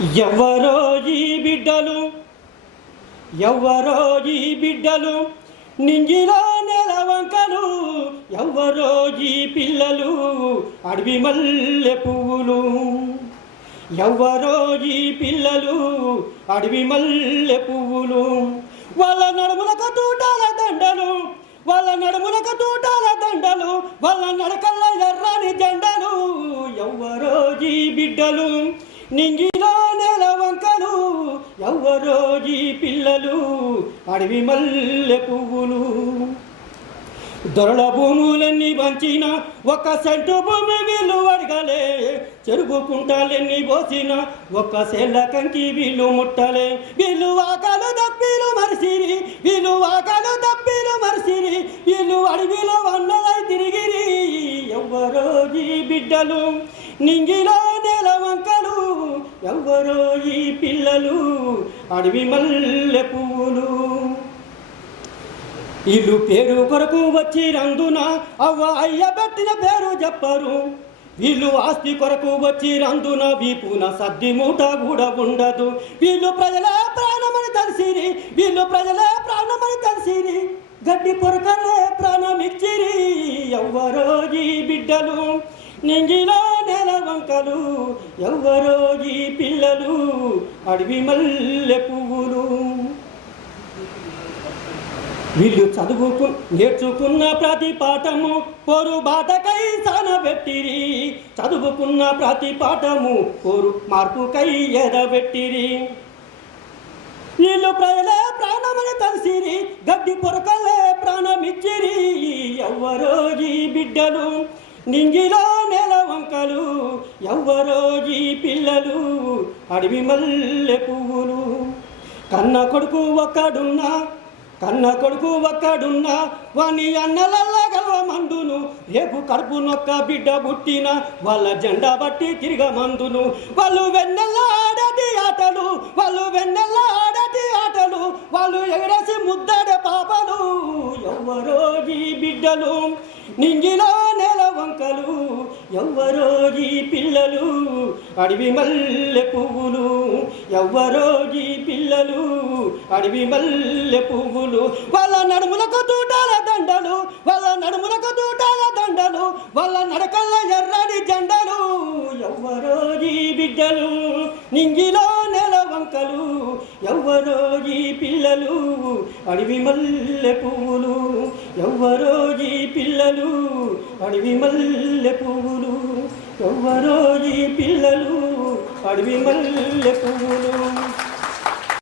ఎవరో ఈ బిడ్డలు ఎవరో ఈ బిడ్డలు నింగిలో నెలవంకలు ఎవరో ఈ పిల్లలు అడవి మల్లె పువ్వులు ఎవరో ఈ పిల్లలు అడవి మల్లె పువ్వులు వాళ్ళ నడుములకు తూటాల దండలు వాళ్ళ నడుములకు తూటాల దండలు వాళ్ళ నడకల్ల ఎర్రని జెండలు ఎవరో ఈ బిడ్డలు నింగిలో నెలవంకలు ఎవరో ఈ పిల్లలు అడవి మల్లె పువ్వులు దొరల భూములన్నీ వంచిన ఒక సెంటు భూమి వీళ్ళు అడగలే చెరుకు కుంటాలెన్ని పోసిన ఒక సెల్ల కంకి వీళ్ళు ముట్టలే వీళ్ళు ఆకలు తప్పిలు మరిసిరి వీళ్ళు ఆకలు తప్పిలు మరిసిరి వీళ్ళు అడవిలో వన్నలై తిరిగిరి ఎవరో ఈ బిడ్డలు నింగిలో నెలవంకలు ఎవరో ఈ పిల్లలు అడవి మల్లె పువ్వులు ఇల్లు పేరు కొరకు వచ్చి రందున అవ్వ అయ్య పెట్టిన పేరు చెప్పరు వీళ్ళు ఆస్తి కొరకు వచ్చి రందున వీపున సద్ది మూట కూడా ఉండదు వీళ్ళు ప్రజలే ప్రాణమని తెలిసిరి వీళ్ళు ప్రజలే ప్రాణమని తెలిసిరి గడ్డి కొరకలే ప్రాణమిచ్చిరి ఎవరో ఈ బిడ్డలు నింగిలో నెలవంకలు ఎవరో ఈ పిల్లలు అడవి మల్లె పువ్వులు వీళ్ళు నేర్చుకున్న ప్రతి పాఠము పోరు బాటకై సానబెట్టిరి చదువుకున్న ప్రతి పాఠము పోరు మార్పుకై ఎదబెట్టిరి వీళ్ళు ప్రజలే ప్రాణమని తెలిసిరి గడ్డి పొరకలే ప్రాణమిచ్చిరి ఎవరో ఈ బిడ్డలు నింగిలో నెలవంకలు ఎవరో ఈ పిల్లలు అడవి మల్లె పువ్వులు కన్న కొడుకు ఒక్కడున్నా వాని అన్నలల్లా గలవమందును రేపు కడుపు నొక్క బిడ్డ పుట్టిన వాళ్ళ జెండా బట్టి తిరగమందును వాళ్ళు వెన్నెల్లా ఆడటి ఆటలు వాళ్ళు ఎగరేసి ముద్దడే పాపలు ఎవరో ఈ బిడ్డలు నింగిలో నెలవంకలు ఎవరో ఈ పిల్లలు అడవి మల్లె పువ్వులు ఎవరో ఈ పిల్లలు అడవి మల్లె పువ్వులు వాళ్ళ నడుములకు తూటాల దండలు వాళ్ళ నడకల్ల ఎర్రని జెండలు ఎవరో ఈ బిడ్డలు నింగిలో నెలవంకలు ఎవరో ఈ పిల్లలు అడవి మల్లె పువ్వులు ఎవరో ఈ పిల్లలు అడవి మల్లె పువ్వులు ఎవరో ఈ పిల్లలు అడవి మల్లె పువ్వులు.